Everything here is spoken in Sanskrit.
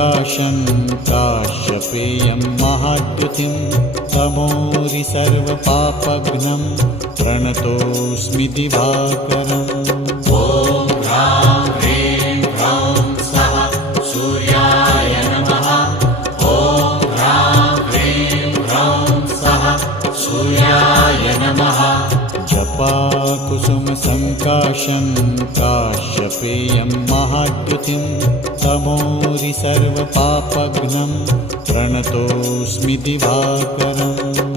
सङ्काशं काश्यपेयं महाद्युतिं तमोरि सर्वपापघ्नं प्रणतोऽस्मि दिवाकरम्। ॐ ह्रां ह्रीं ह्रौं स्वः सूर्याय नमः। ॐ ह्रां ह्रीं ह्रौं स्वः सूर्याय नमः। जपाकुसुमसङ्काशं काश्यपेयं महाद्युतिं तमोरि सर्वपापघ्नं प्रणतोऽस्मि दिवाकरम्।